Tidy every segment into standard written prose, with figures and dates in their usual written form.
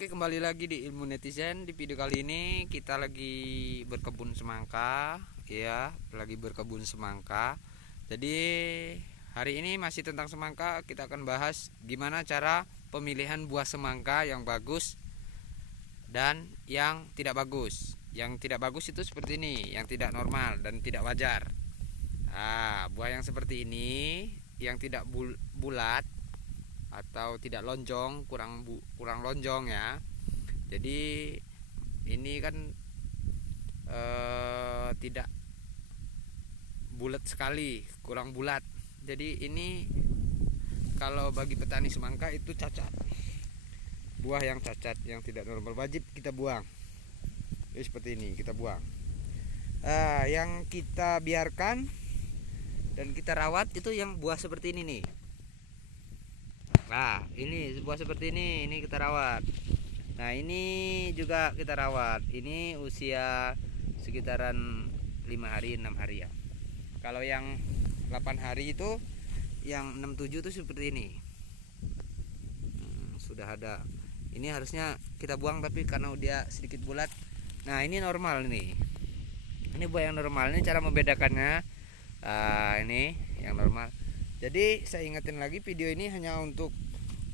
Oke, kembali lagi di Ilmu Netizen. Di video kali ini kita lagi berkebun semangka, ya, lagi berkebun semangka. Jadi hari ini masih tentang semangka. Kita akan bahas gimana cara pemilihan buah semangka yang bagus dan yang tidak bagus. Yang tidak bagus itu seperti ini, yang tidak normal dan tidak wajar. Buah yang seperti ini, yang tidak bulat atau tidak lonjong, kurang lonjong ya. Jadi ini kan tidak bulat sekali, kurang bulat. Jadi ini kalau bagi petani semangka itu cacat. Buah yang cacat, yang tidak normal, wajib kita buang. Jadi seperti ini kita buang. Yang kita biarkan dan kita rawat itu yang buah seperti ini nih. Nah, ini buah seperti ini kita rawat. Nah, ini juga kita rawat. Ini usia sekitaran 5 hari, 6 hari ya. Kalau yang 8 hari itu, yang 6-7 itu seperti ini. Sudah ada. Ini harusnya kita buang, tapi karena dia sedikit bulat. Nah, ini normal nih. Ini buah yang normal. Ini cara membedakannya. Ini yang normal. Jadi saya ingetin lagi, video ini hanya untuk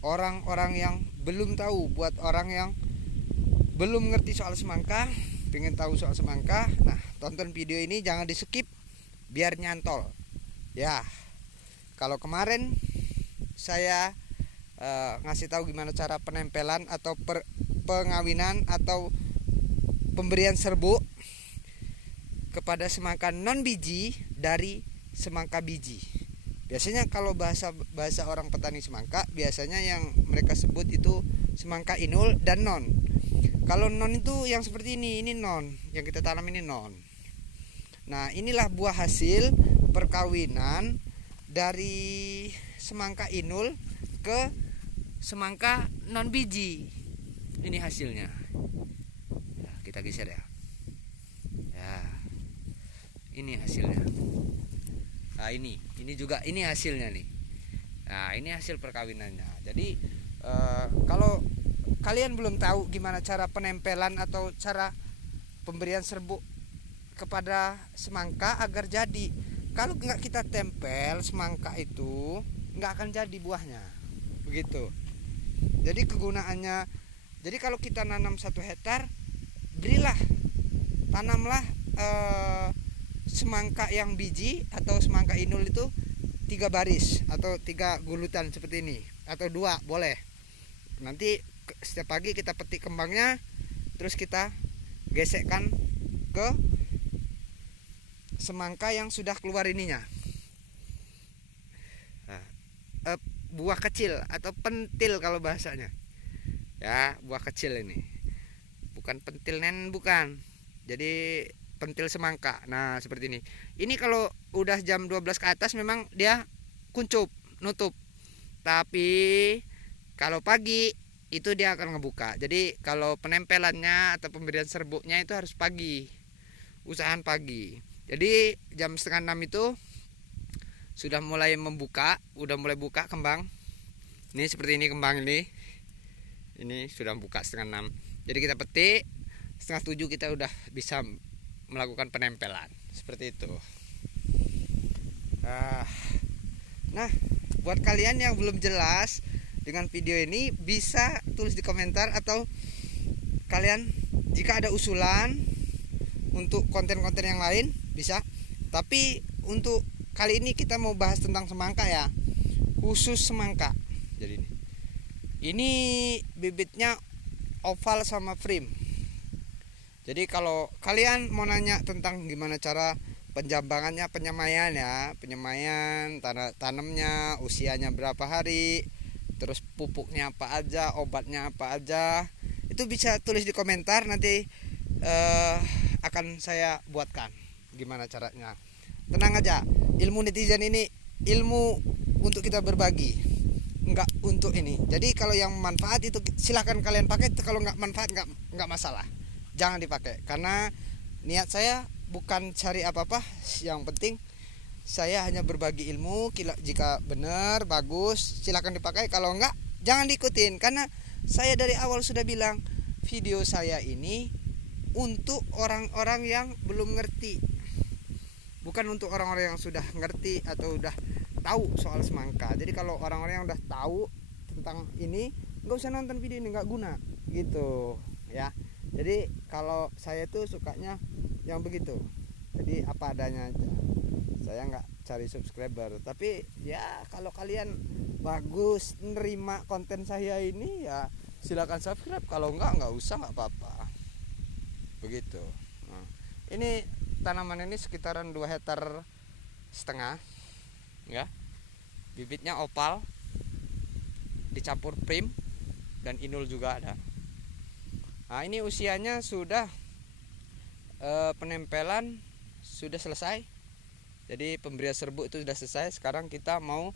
orang-orang yang belum tahu. Buat orang yang belum ngerti soal semangka, pengen tahu soal semangka, nah tonton video ini, jangan di skip biar nyantol ya. Kalau kemarin saya ngasih tahu gimana cara penempelan atau pengawinan atau pemberian serbuk kepada semangka non biji dari semangka biji. Biasanya kalau bahasa orang petani semangka, biasanya yang mereka sebut itu semangka inul dan non. Kalau non itu yang seperti ini non, yang kita tanam ini non. Nah, inilah buah hasil perkawinan dari semangka inul ke semangka non biji. Ini hasilnya. Kita geser ya. Ini hasilnya. Nah, ini juga ini hasilnya nih. Nah, ini hasil perkawinannya. Jadi kalau kalian belum tahu gimana cara penempelan atau cara pemberian serbuk kepada semangka agar jadi, kalau nggak kita tempel semangka itu nggak akan jadi buahnya, begitu. Jadi kegunaannya, jadi kalau kita nanam 1 hektar, tanamlah semangka yang biji atau semangka inul itu 3 baris atau 3 gulutan seperti ini, atau 2 boleh. Nanti setiap pagi kita petik kembangnya, terus kita gesekkan ke semangka yang sudah keluar ininya. Buah kecil atau pentil kalau bahasanya ya, buah kecil ini, bukan pentil bukan. Jadi pentil semangka. Nah, seperti ini. Ini kalau udah jam 12 ke atas memang dia kuncup, nutup. Tapi kalau pagi itu dia akan ngebuka. Jadi kalau penempelannya atau pemberian serbuknya itu harus pagi. Usahakan pagi. Jadi jam 5:30 itu sudah mulai membuka, udah mulai buka kembang. Ini seperti ini kembang ini. Ini sudah buka 5:30. Jadi kita petik, 6:30 kita udah bisa melakukan penempelan seperti itu. Nah, buat kalian yang belum jelas dengan video ini, bisa tulis di komentar, atau kalian jika ada usulan untuk konten-konten yang lain bisa. Tapi untuk kali ini kita mau bahas tentang semangka ya, khusus semangka. Jadi ini bibitnya oval sama prim. Jadi kalau kalian mau nanya tentang gimana cara penjambangannya, penyemaian ya, tanamnya, usianya berapa hari, terus pupuknya apa aja, obatnya apa aja, itu bisa tulis di komentar. Nanti akan saya buatkan gimana caranya. Tenang aja, ilmu netizen ini ilmu untuk kita berbagi, enggak untuk ini. Jadi kalau yang manfaat itu silahkan kalian pakai, kalau nggak manfaat nggak masalah, jangan dipakai. Karena niat saya bukan cari apa-apa, yang penting saya hanya berbagi ilmu. Jika benar bagus silahkan dipakai, kalau enggak jangan diikutin. Karena saya dari awal sudah bilang video saya ini untuk orang-orang yang belum ngerti, bukan untuk orang-orang yang sudah ngerti atau udah tahu soal semangka. Jadi kalau orang-orang yang udah tahu tentang ini nggak usah nonton video ini, nggak guna gitu ya. Jadi kalau saya tuh sukanya yang begitu, jadi apa adanya aja. Saya nggak cari subscriber, tapi ya kalau kalian bagus nerima konten saya ini ya silakan subscribe, kalau nggak usah, nggak apa-apa begitu. Nah, ini tanaman ini sekitaran 2,5 hektar ya, bibitnya opal dicampur prim dan inul juga ada. Nah ini usianya sudah penempelan sudah selesai, jadi pemberian serbuk itu sudah selesai. Sekarang kita mau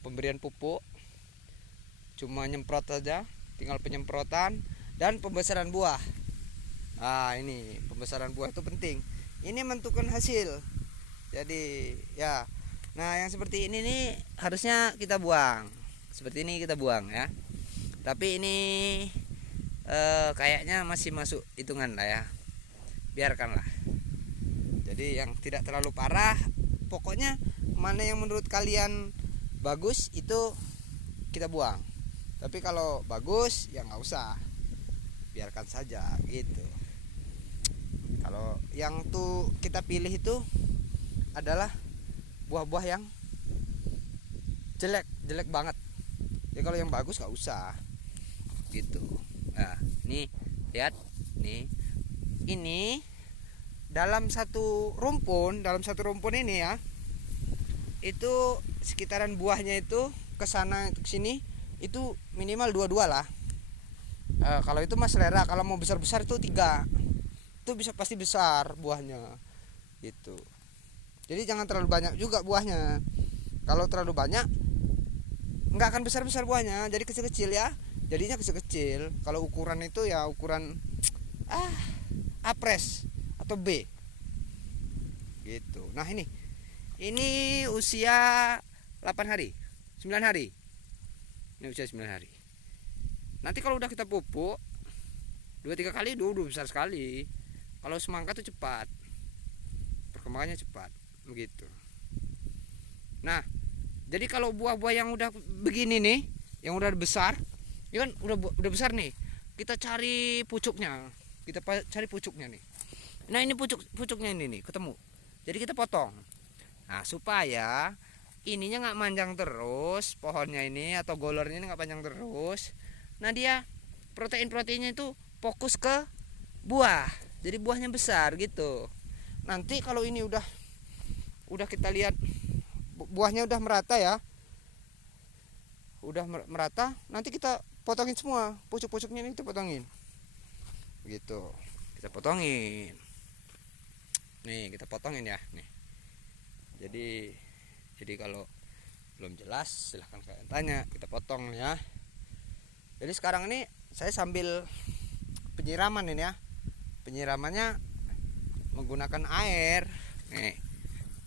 pemberian pupuk, cuma nyemprot saja, tinggal penyemprotan dan pembesaran buah. Nah ini pembesaran buah itu penting, ini menentukan hasil. Jadi ya, nah yang seperti ini nih harusnya kita buang, seperti ini kita buang ya. Tapi ini kayaknya masih masuk hitungan lah ya, biarkanlah. Jadi yang tidak terlalu parah, pokoknya mana yang menurut kalian bagus itu kita buang. Tapi kalau bagus ya nggak usah, biarkan saja gitu. Kalau yang tuh kita pilih itu adalah buah-buah yang jelek banget. Ya kalau yang bagus nggak usah gitu. Nah nih lihat nih, ini dalam satu rumpun ini ya, itu sekitaran buahnya itu kesana ke sini itu minimal 2 lah. Kalau itu mas selera, kalau mau besar itu 3, itu bisa pasti besar buahnya gitu. Jadi jangan terlalu banyak juga buahnya. Kalau terlalu banyak nggak akan besar buahnya, jadi kecil ya, jadinya kecil. Kalau ukuran itu ya ukuran apres atau B gitu. Nah ini usia 8 hari 9 hari, ini usia 9 hari. Nanti kalau udah kita pupuk 2-3 kali udah besar sekali. Kalau semangka tuh cepat, perkembangannya cepat begitu. Nah jadi kalau buah-buah yang udah begini nih, yang udah besar, ya kan udah besar nih, kita cari pucuknya, nih. Nah ini pucuknya ini nih ketemu, jadi kita potong. Nah supaya ininya nggak manjang terus pohonnya ini, atau golornya ini nggak panjang terus. Nah dia proteinnya itu fokus ke buah, jadi buahnya besar gitu. Nanti kalau ini udah kita lihat buahnya udah merata ya, nanti kita potongin semua pucuk-pucuknya ini, kita potongin begitu. Kita potongin nih, kita potongin ya nih. Jadi kalau belum jelas silahkan kalian tanya, kita potong ya. Jadi sekarang ini saya sambil penyiraman ini ya, penyiramannya menggunakan air.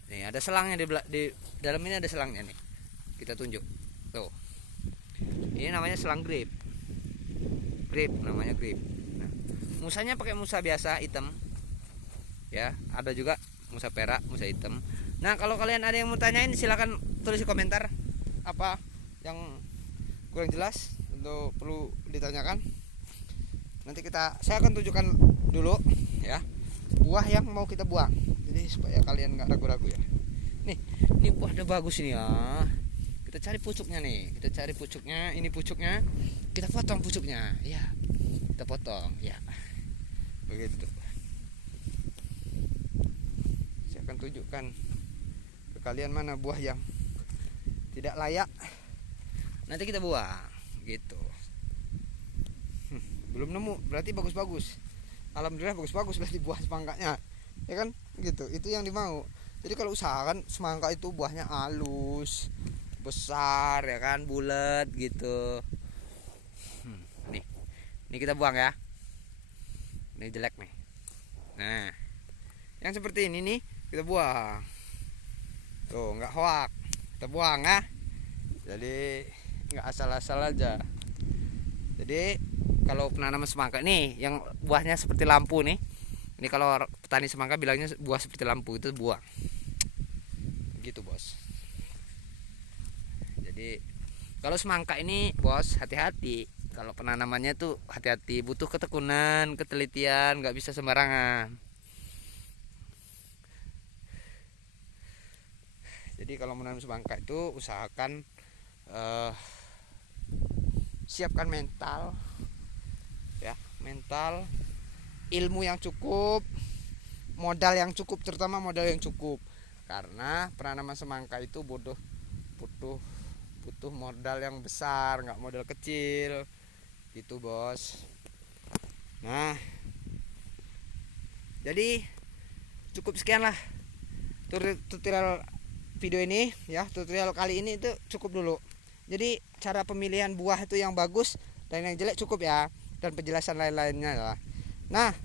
Nih ada selangnya di dalam ini, ada selangnya nih, kita tunjuk tuh. Ini namanya selang grip namanya grip. Nah, musanya pakai musa biasa hitam ya, ada juga musa perak, musa hitam. Nah kalau kalian ada yang mau tanyain silakan tulis di komentar apa yang kurang jelas atau perlu ditanyakan. Nanti saya akan tunjukkan dulu ya buah yang mau kita buang, jadi supaya kalian nggak ragu-ragu ya. Ini buah udah bagus ini ya. Kita cari pucuknya nih, ini pucuknya, kita potong pucuknya ya, kita potong ya begitu. Saya akan tunjukkan ke kalian mana buah yang tidak layak, nanti kita buang gitu. Belum nemu berarti bagus. Alhamdulillah bagus berarti buah semangkanya ya kan gitu, itu yang dimau. Jadi kalau usahakan semangka itu buahnya halus, besar ya kan, bulat gitu. Nih kita buang ya, ini jelek nih. Nah yang seperti ini nih kita buang tuh, nggak hoak, kita buang ya. Jadi nggak asal-asal aja. Jadi kalau penanaman semangka nih yang buahnya seperti lampu nih, ini kalau petani semangka bilangnya buah seperti lampu, itu buah gitu bos. Jadi kalau semangka ini bos, hati-hati. Kalau penanamannya tuh hati-hati, butuh ketekunan, ketelitian, nggak bisa sembarangan. Jadi kalau menanam semangka itu usahakan siapkan mental, ya, mental, ilmu yang cukup, modal yang cukup, terutama modal yang cukup. Karena penanaman semangka itu butuh modal yang besar, nggak modal kecil gitu bos. Nah, jadi cukup sekian lah tutorial video ini ya. Tutorial kali ini itu cukup dulu. Jadi cara pemilihan buah itu yang bagus dan yang jelek cukup ya, dan penjelasan lain-lainnya lah. Nah,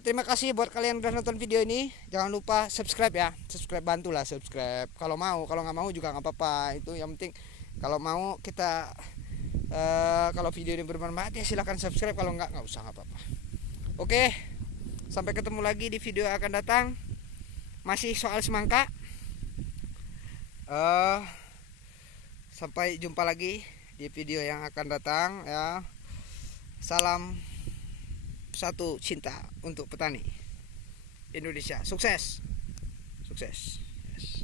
terima kasih buat kalian yang udah nonton video ini. Jangan lupa subscribe ya, subscribe, bantulah subscribe. Kalau mau, kalau nggak mau juga nggak apa-apa. Itu yang penting kalau mau kita, kalau video ini bermanfaat ya silahkan subscribe. Kalau nggak usah, nggak apa-apa. Oke, sampai ketemu lagi di video yang akan datang. Masih soal semangka. Sampai jumpa lagi di video yang akan datang ya. Salam satu cinta untuk petani Indonesia. Sukses. Sukses. Yes.